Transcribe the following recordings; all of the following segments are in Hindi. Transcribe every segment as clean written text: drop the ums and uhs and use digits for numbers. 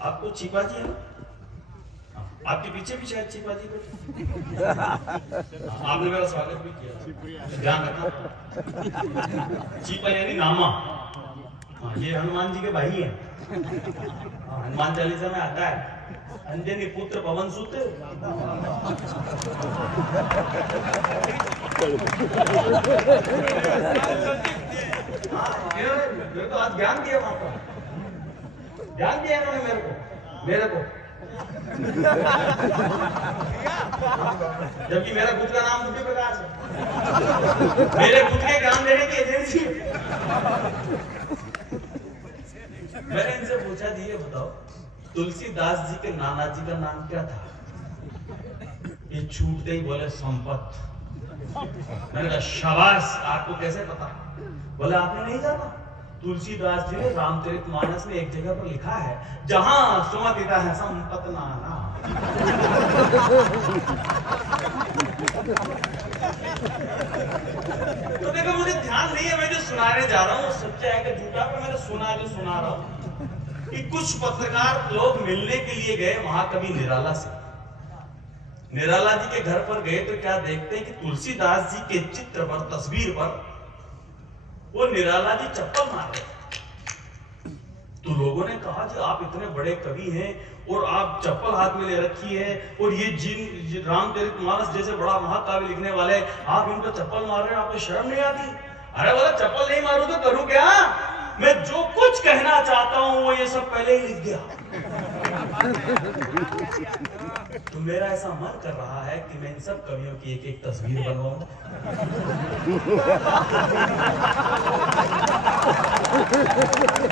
आपको चीपा जी है ना, आपके पीछे भी शायद चीपा जी बैठे। आपने मेरा स्वागत भी किया, ध्यान रखना। चीपा यानी नामा। हाँ, ये हनुमान जी के भाई हैं। हनुमान चालीसा में आता है, अंजनी पुत्र पवन सुत। मेरे को आज ज्ञान दिया वहां पर, ज्ञान दिया इन्होंने मेरे को जबकि मेरा खुद का नाम बुद्धि प्रकाश है, मेरे खुद के ज्ञान देने की एजेंसी। मैंने इनसे पूछा जी ये बताओ तुलसीदास जी के नाना जी का नाम क्या था? ये छूटते ही बोले संपत। मैंने कहा शाबाश, आपको कैसे पता? बोले आपने नहीं जाना, तुलसीदास जी ने रामचरितमानस में एक जगह पर लिखा है, जहां सुमतिता है संपत नाना। तो देखो मुझे ध्यान नहीं है, मैं जो सुनाने जा रहा हूँ सच्चा है कि झूठा, पर मैंने सुना जो सुना रहा हूँ कि कुछ पत्रकार लोग मिलने के लिए गए महाकवि निराला से। निराला जी के घर पर गए तो क्या देखते हैं कि तुलसीदास जी के चित्र पर, तस्वीर पर वो निराला जी चप्पल मार रहे। तो लोगों ने कहा कि आप इतने बड़े कवि हैं और आप चप्पल हाथ में ले रखी है, और ये जिन रामचरितमानस जैसे बड़ा महाकाव्य लिखने वाले आप इनको चप्पल मार रहे हैं, आपको शर्म नहीं आती? अरे बोला चप्पल नहीं मारूं तो करूं क्या? मैं जो कुछ कहना चाहता हूं वो ये सब पहले ही लिख गया। तो मेरा ऐसा मन कर रहा है कि मैं इन सब कवियों की एक एक तस्वीर बनवाऊं।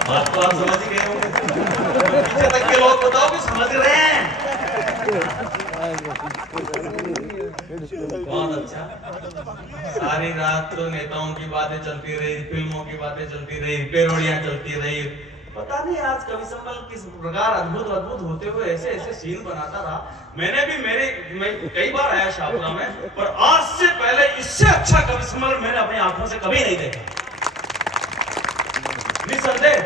बात तो आप समझ गए होंगे, पीछे तक के लोग बताओ कि समझ रहे हैं। बहुत अच्छा। सारी रात तो नेताओं की बातें चलती रही, फिल्मों की बातें चलती रही, पेरोडियां चलती रही। पता नहीं आज कवि सम्मेलन किस प्रकार अद्भुत अद्भुत होते हुए ऐसे ऐसे सीन बनाता रहा। मैं कई बार आया शाहपुरा में, पर आज से पहले इससे अच्छा कवि सम्मेलन मैंने अपनी आंखों से कभी नहीं देखा। निसंदेह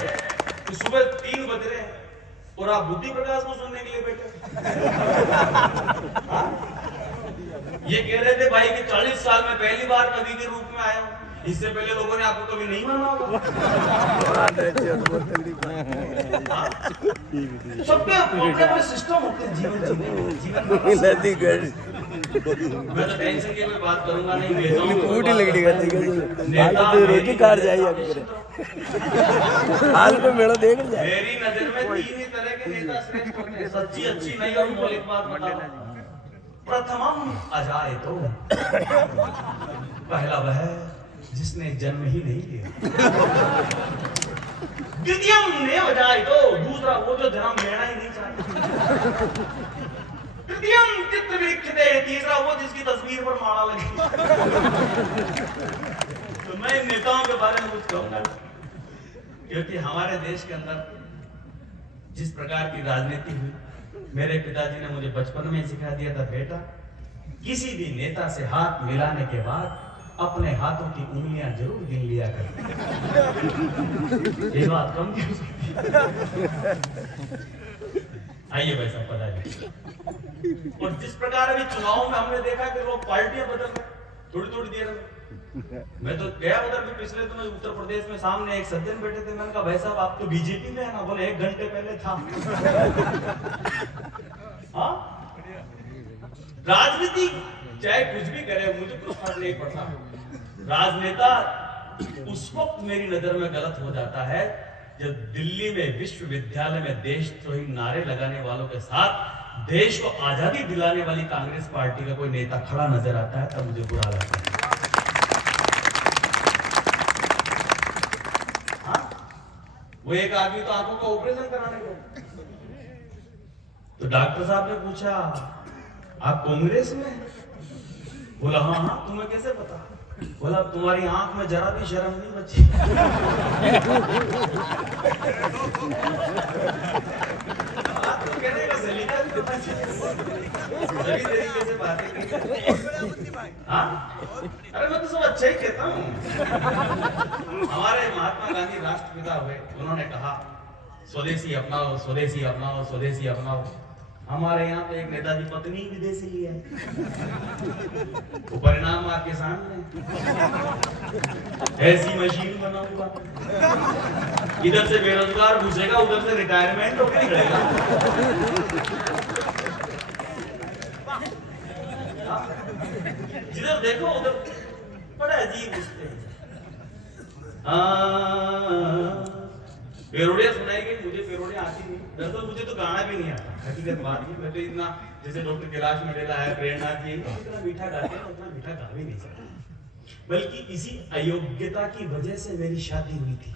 कि सुबह 3 बज रहे हैं और आप बुद्धि प्रकाश को सुनने के लिए बैठे। ये कह रहे थे भाई कि 40 साल में पहली बार कवि के रूप में आया हूं, इससे पहले लोगों ने आपको कभी नहीं माना होगा। सबके अपने अपने सिस्टम होते हैं जीवन मैं तो टेंशन की कोई बात करूंगा नहीं, ऊटी लगड़ी नेता तो रोटी कार जाइए हाल पे मेरा देख जाए। मेरी नजर में 3 ही तरह के नेता श्रेष्ठ होते हैं, सच्ची अच्छी नहीं और मौलिक बात बताओ। प्रथमम अजाए तो, पहला वह जिसने जन्म ही नहीं लिया। द्वितीयम ने अजाए तो, दूसरा वो जो जन्म लेना ही नहीं चाहता। तृतीयम चित्त विरक्षिते, तीसरा वो जिसकी तस्वीर पर माला लगी। तो मैं इन नेताओं के बारे में कुछ कहूंगा, क्योंकि हमारे देश के अंदर जिस प्रकार की राजनीति हुई, मेरे पिताजी ने मुझे बचपन में सिखा दिया था, बेटा किसी भी नेता से हाथ मिलाने के बाद अपने हाथों की उंगलियां जरूर गिन लिया कर। ये बात कम क्यों सकती? आइए भाई साहब पिताजी। और जिस प्रकार अभी चुनाव में हमने देखा कि लोग पार्टियां बदल रहे थोड़ी थोड़ी देर में। मैं तो गया उधर भी पिछले दिनों उत्तर प्रदेश में, सामने एक सज्जन बैठे थे, मैंने कहा भाई साहब आप तो बीजेपी में है ना? बोले 1 घंटे पहले था। हाँ, राजनीति चाहे कुछ भी करे मुझे कुछ फर्क नहीं पड़ता। राजनेता उस वक्त मेरी नजर में गलत हो जाता है जब दिल्ली में विश्वविद्यालय में देशद्रोही नारे लगाने वालों के साथ देश को आजादी दिलाने वाली कांग्रेस पार्टी का कोई नेता खड़ा नजर आता है, तब मुझे बुरा लगता है। वो एक आदमी तो आंखों का ऑपरेशन कराने गया, तो डॉक्टर साहब ने पूछा आप कांग्रेस में? बोला हाँ हाँ, तुम्हें कैसे पता? बोला तुम्हारी आंख में जरा भी शर्म नहीं बची। अरे मैं तो सब अच्छा ही कहता हूँ। हमारे महात्मा गांधी राष्ट्रपिता हुए, उन्होंने कहा स्वदेशी अपनाओ, स्वदेशी अपनाओ, स्वदेशी अपनाओ। हमारे यहाँ तो एक नेताजी पत्नी विदेशी लिया है, वो परिणाम आपके सामने। ऐसी मशीन बनाऊंगा, इधर से बेरोजगार घुसेगा, उधर से रिटायरमेंट होकर निकलेगा। जिधर देखो उधर बड़ा अजीब रिश्ते हैं। पेरोडिया सुनाई गई, मुझे पेरोडिया आती नहीं, दरअसल मुझे तो गाना भी नहीं आता। हकीकत बात है, मैं तो इतना जैसे डॉक्टर कैलाश मंडेला है, प्रेरणा जी इतना मीठा गाते हैं, उतना मीठा गा भी नहीं सकता। बल्कि इसी अयोग्यता की वजह से मेरी शादी हुई थी।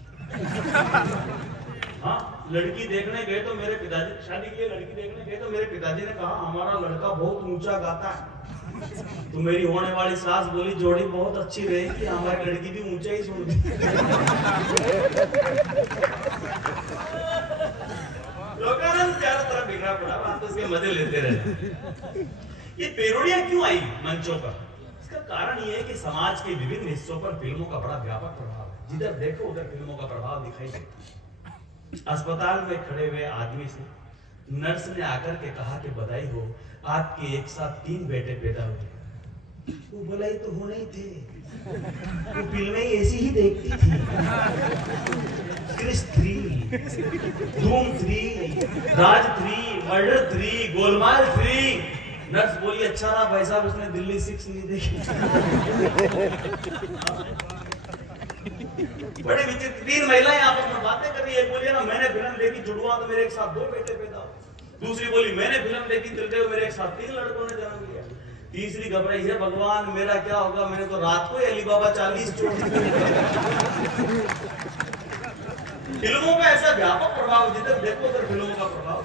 हाँ, लड़की देखने गए तो मेरे पिताजी, शादी के लिए लड़की देखने गए तो मेरे पिताजी ने कहा हमारा लड़का बहुत ऊंचा गाता है। तो मेरी होने वाली सास बोली जोड़ी बहुत अच्छी रहेगी, हमारी लड़की भी ऊंचा ही सुनती। लोकानंद चारों तरफ बिखरा पड़ा, वहां तो उसके मजे लेते रहे। ये पेरोडिया क्यों आई मंचों पर? इसका कारण ये है कि समाज के विभिन्न हिस्सों पर फिल्मों का बड़ा व्यापक प्रभाव है। जिधर देखो उधर फिल्मों का प्रभाव दिखाई देता। अस्पताल में खड़े हुए आदमी से नर्स ने आकर के कहा कि बधाई हो, आपके एक साथ 3 बेटे पैदा हुए। वो बोला ये तो होने ही थे, वो फिल्में ऐसी ही देखती थी। क्रिस 3, धूम 3, राज 3, मर्डर 3, गोलमाल 3। नर्स बोली अच्छा रहा भाई साहब, उसने दिल्ली 6 नहीं देखी। बड़े विचित्र 3 महिलाएं आपस में बातें कर रही है। बोली ना मैंने फिल्म देखी जुड़वा तो मेरे एक साथ 2 बेटे पैदा हुए। दूसरी बोली मैंने फिल्म देखी त्रिदेव, मेरे एक साथ 3 लड़कों ने जन्म लिया। तीसरी घबराई है भगवान मेरा क्या होगा, मैंने तो रात को अली बाबा 40 छोड़ दिए। फिल्मों का ऐसा व्यापक प्रभाव, जिधर देखो उधर फिल्मों का प्रभाव।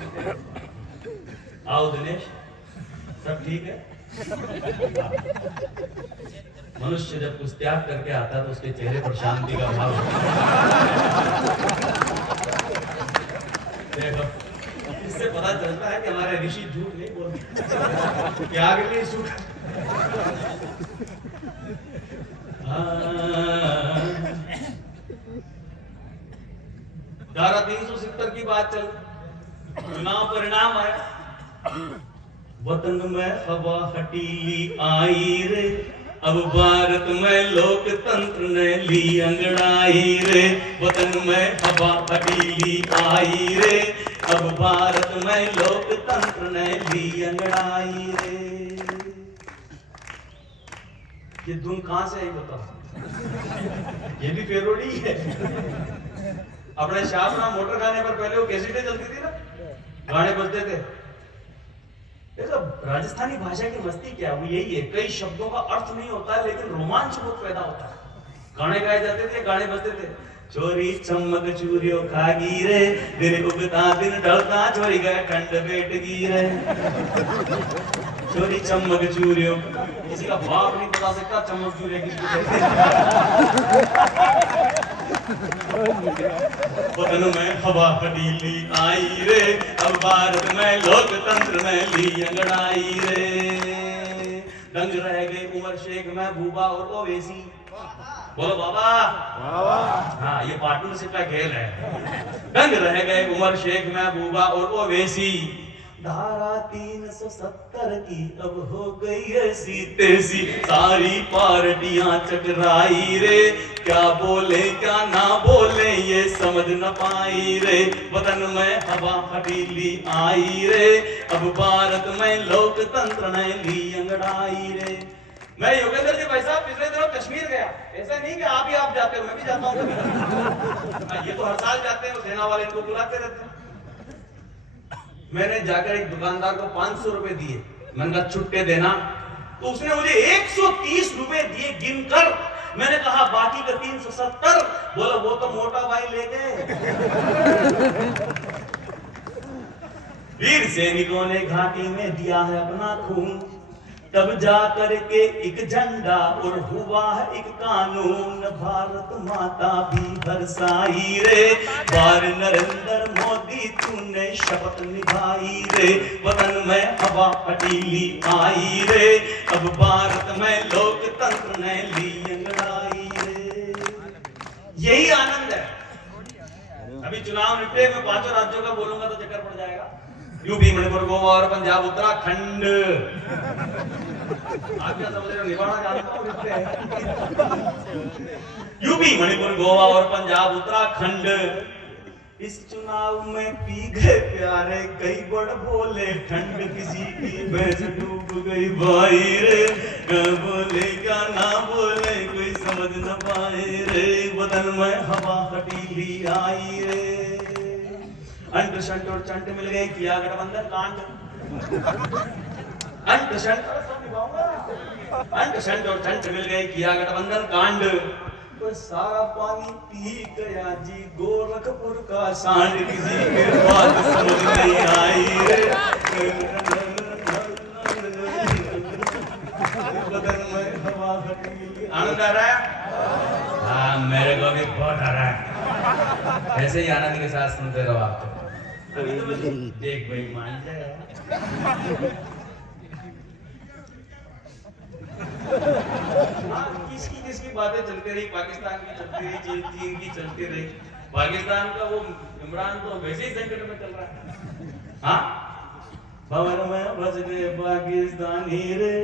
आओ दिनेश, सब ठीक है? मनुष्य जब कुछ त्याग करके आता है तो उसके चेहरे पर शांति का भाव होता है। देखो, इससे पता चलता है कि हमारे ऋषि झूठ नहीं बोलते, त्याग नहीं सुख। धारा 370 की बात चल, चुनाव परिणाम आया। वतन में हवा हटीली आई रे, अब भारत में लोकतंत्र ने ली अंगड़ाई रे। वतन में हवा हटीली आई रे, अब भारत में लोकतंत्र ने ली अंगड़ाई रे। ये धुन कहां से आई बताओ? ये भी पेरोडी है। अपने शाहपुरा मोटर गाने पर पहले वो कैसेटें चलती थी ना, गाने बजते थे। देखो राजस्थानी भाषा की मस्ती क्या वो यही है, कई शब्दों का अर्थ नहीं होता है लेकिन रोमांच बहुत पैदा होता है। गाने गाए जाते थे, गाने बजते थे। चोरी चमक चूरियो खागी रे, दिन उगता दिन ढलता चोरी गए ठंड बैठ गिरे। चोरी चमक चूरियो, किसी का बाप नहीं बता सकता चमक चूरियो किसको कहते हैं। वतन में हवा हटीली आई रे, अब भारत में लोकतंत्र में ली अंगड़ाई रे। दंग रह गए उमर शेख महबूबा और ओवैसी। बोलो बाबा। हाँ, ये पार्टनरशिप का खेल है। दंग रह गए उमर शेख महबूबा और ओवैसी। धारा 370 की अब हो गई ऐसी तेजी, सारी पार्टियां चकराई रे। क्या बोले क्या ना बोले ये समझ न पाई रे। वतन में हवा हटीली आई रे, अब भारत में लोकतंत्र ने ली अंगड़ाई रे। मैं योगेंद्र जी भाई साहब पिछले दिनों कश्मीर गया। ऐसा नहीं कि आप ही आप जाते हो, मैं भी जाता हूँ। ये तो हर साल जाते हैं, सेना वाले इनको बुलाते रहते हैं। मैंने जाकर एक दुकानदार को 500 रुपए दिए, मैंने कहा छुट्टे देना, तो उसने मुझे 130 रुपए दिए गिनकर। मैंने कहा बाकी का 370। बोला वो तो मोटा भाई ले गए। वीर सैनिकों ने घाटी में दिया है अपना खून, तब जा करके एक झंडा और हुआ है एक कानून। भारत माता भी बरसाई रे, बार नरेंद्र मोदी तूने शपथ निभाई रे। वतन में हवा हटीली आई रे, अब भारत में लोकतंत्र ने ली अंगड़ाई रे। यही आनंद है। अभी चुनाव निपटे, मैं 5 राज्यों का बोलूंगा तो चक्कर पड़ जाएगा। यूपी, मणिपुर, गोवा और पंजाब, उत्तराखंड। आप क्या समझ रहे हो, निभाना जानता हूँ। यूपी, मणिपुर, गोवा और पंजाब, उत्तराखंड। इस चुनाव में पी गए प्यारे कई बड़ बोले ठंड, किसी की भैंस डूब गई भाई रे, बोले क्या ना बोले कोई समझ न पाए रे, बदन में हवा हटीली आई रे। अंट शंट और चंट मिल गए, किया गठबंधन कांड। अंट शंट और चंट मिल गए, किया गठबंधन कांड। तो सारा पानी पी गया जी गोरखपुर का सांड, किसी के बात समझ नहीं आई रे, बदन में हवा हटीली। आनंद आ रहा है? हाँ, मेरे को भी बहुत आ रहा है। ऐसे ही आनंद के साथ सुनते रहो आप। तो देख भाई, मान जाए। किसकी बातें चलती रही, पाकिस्तान की चलती रही, चीन की चलती रही। पाकिस्तान का वो इमरान तो वैसे ही संकट में चल रहा है। हाँ, भंवर में फंस गए पाकिस्तानी रे,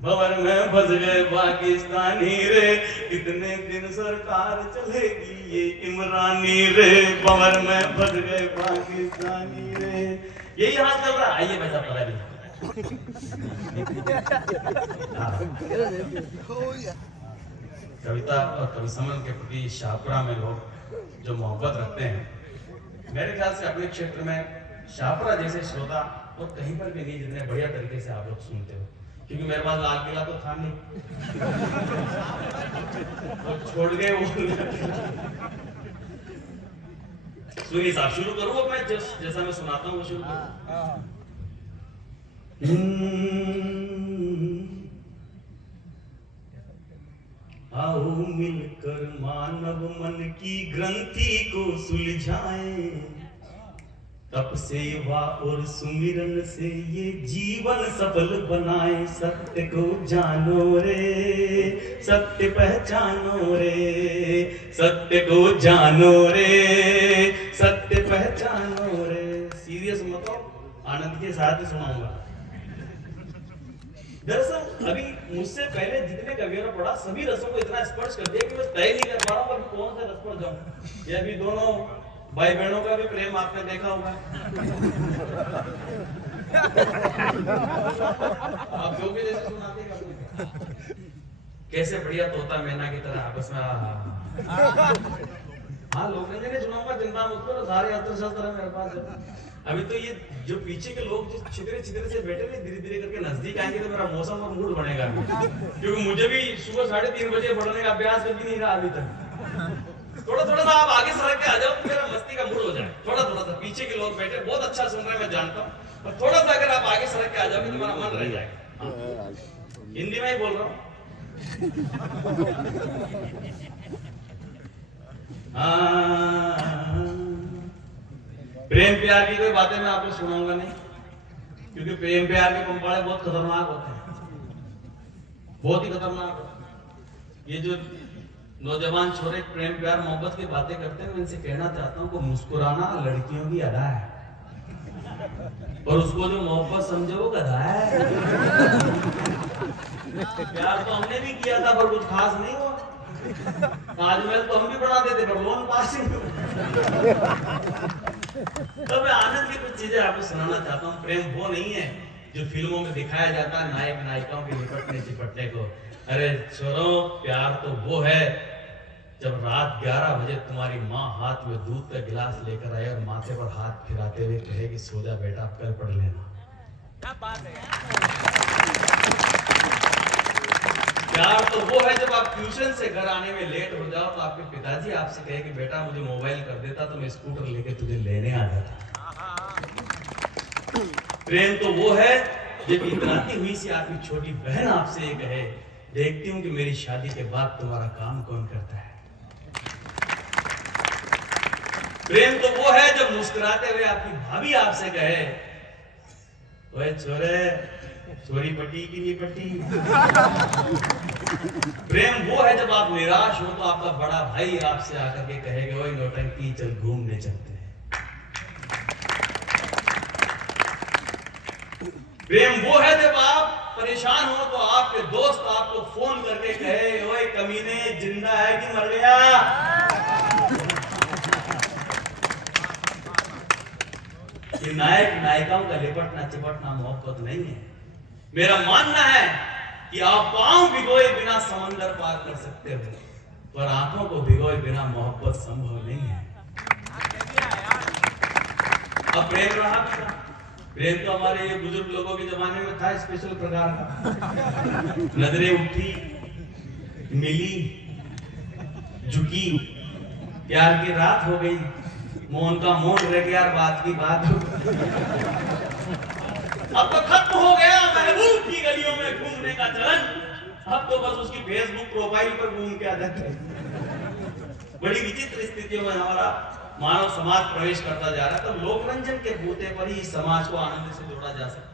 भंवर में फंस गए पाकिस्तानी रे, कितने दिन सरकार चलेगी ये इमरानी रे, भंवर में फंस गए पाकिस्तानी रे। यही हाल चल रहा है। आइए भाई साहब, पता नहीं कविता और कवि सम्मेलन के प्रति शाहपुरा में लोग जो मोहब्बत रखते हैं, मेरे ख्याल से अपने क्षेत्र में शाहपुरा जैसे श्रोता और कहीं पर भी नहीं जितने बढ़िया तरीके से आप लोग सुनते हो। क्योंकि मेरे पास लाल किला तो था नहीं, वो छोड़ गए वो। सुनिए साहब, शुरू करूँ मैं जैसा मैं सुनाता हूँ वो शुरू करूँ। आओ मिलकर मानव मन की ग्रंथि को सुलझाएं, तप सेवा और सुमिरन से ये जीवन सफल बनाए। सत्य को जानो रे, सत्य पहचानो रे, सत्य को जानो रे, सत्य पहचानो रे। सीरियस मत हो, आनंद के साथ ही सुनाऊंगा। दरअसल अभी मुझसे पहले जितने कवियों ने पढ़ा, सभी रसों को इतना स्पर्श कर दिया कि मैं तय नहीं कर पा रहा हूँ कि कौन से रस पर जाऊं। ये अभी दोनों भाई बहनों का भी प्रेम आपने देखा होगा। आप जो भी जैसे सुनाते हैं, कैसे बढ़िया तोता मैना की तरह आपस में। हाँ, लोग नहीं सुनाऊंगा, चिंता मत करो, सारे अस्त्र शस्त्र है मेरे पास। अभी तो ये जो पीछे के लोग जो छितरे छितरे से बैठे हैं, धीरे धीरे करके नजदीक आएंगे तो मेरा मौसम और मूड बनेगा। क्योंकि मुझे भी सुबह 3:30 बजे पढ़ने का अभ्यास कभी नहीं रहा अभी तक। थोड़ा थोड़ा सा आप आगे सरक के आ जाओ तो मेरा मस्ती का मूड हो जाए। थोड़ा थोड़ा सा पीछे के लोग बैठे बहुत अच्छा सुन रहे हैं, मैं जानता हूँ, और थोड़ा सा अगर आप आगे सरक के आ जाओगे तो मेरा मन रह जाएगा। हिंदी में ही बोल रहा हूँ। प्रेम प्यार की कोई बातें मैं आपको सुनाऊंगा नहीं, क्योंकि प्रेम प्यार के पंपाड़े बहुत खतरनाक होते हैं, बहुत ही खतरनाक। ये जो नौजवान छोरे प्रेम प्यार मोहब्बत की बातें करते हैं, मैं इनसे कहना चाहता हूँ कि मुस्कुराना लड़कियों की अदा है, और उसको जो मोहब्बत समझे वो गधा है। प्यार तो हमने भी किया था पर कुछ खास नहीं हुआ। ताजमहल तो हम भी बना देते पर लोन पास ही नहीं। तो मैं आनंद की कुछ चीजें आपको सुनाना चाहता हूँ। प्रेम वो नहीं है जो फिल्मों में दिखाया जाता है, नायक नायिकाओं के लिपटने चिपटने को। अरे छोरो, प्यार तो वो है जब रात 11 बजे तुम्हारी माँ हाथ में दूध का गिलास लेकर आए और माथे पर हाथ फिराते हुए कहे कि सो जा बेटा, कल पढ़ लेना। क्या बात है। प्यार तो वो है जब आप ट्यूशन से घर आने में लेट हो जाओ तो आपके पिताजी आपसे कहे कि बेटा मुझे मोबाइल कर देता तो मैं स्कूटर लेके तुझे लेने आ जाता। प्रेम तो वो है जब इतराती हुई सी आपकी छोटी बहन आपसे ये कहे, देखती हूँ कि मेरी शादी के बाद तुम्हारा काम कौन करता है। प्रेम तो वो है जब मुस्कुराते हुए आपकी भाभी आपसे कहे ओए छोरे, छोरी पट्टी की नहीं पट्टी। प्रेम वो है जब आप निराश हो तो आपका बड़ा भाई आपसे आकर के कहेगा ओए नौटंकी चल घूमने चलते हैं। प्रेम वो है जब आप परेशान हो तो आपके दोस्त आपको फोन करके कहे ओए कमीने जिंदा है कि मर गया। ये नायक नायिकाओं का लिपटना चिपटना मोहब्बत नहीं है। मेरा मानना है कि आप पांव भिगोए बिना समंदर पार कर सकते हो, पर आंखों को भिगोए बिना मोहब्बत संभव नहीं है। अब प्रेम रहा था, प्रेम तो हमारे ये बुजुर्ग लोगों के जमाने में था स्पेशल प्रकार का। नजरें उठी, मिली, झुकी, प्यार की रात हो गई, मौन का मौन रह गया, बात की बात हो गई। अब तो खत्म हो गया महबूब की गलियों में घूमने का चलन, अब तो बस उसकी फेसबुक प्रोफाइल पर घूम के आ जाते हैं। बड़ी विचित्र स्थितियों में हमारा मानव समाज प्रवेश करता जा रहा है। तो लोकरंजन के बूते पर ही इस समाज को आनंद से जोड़ा जा सकता है।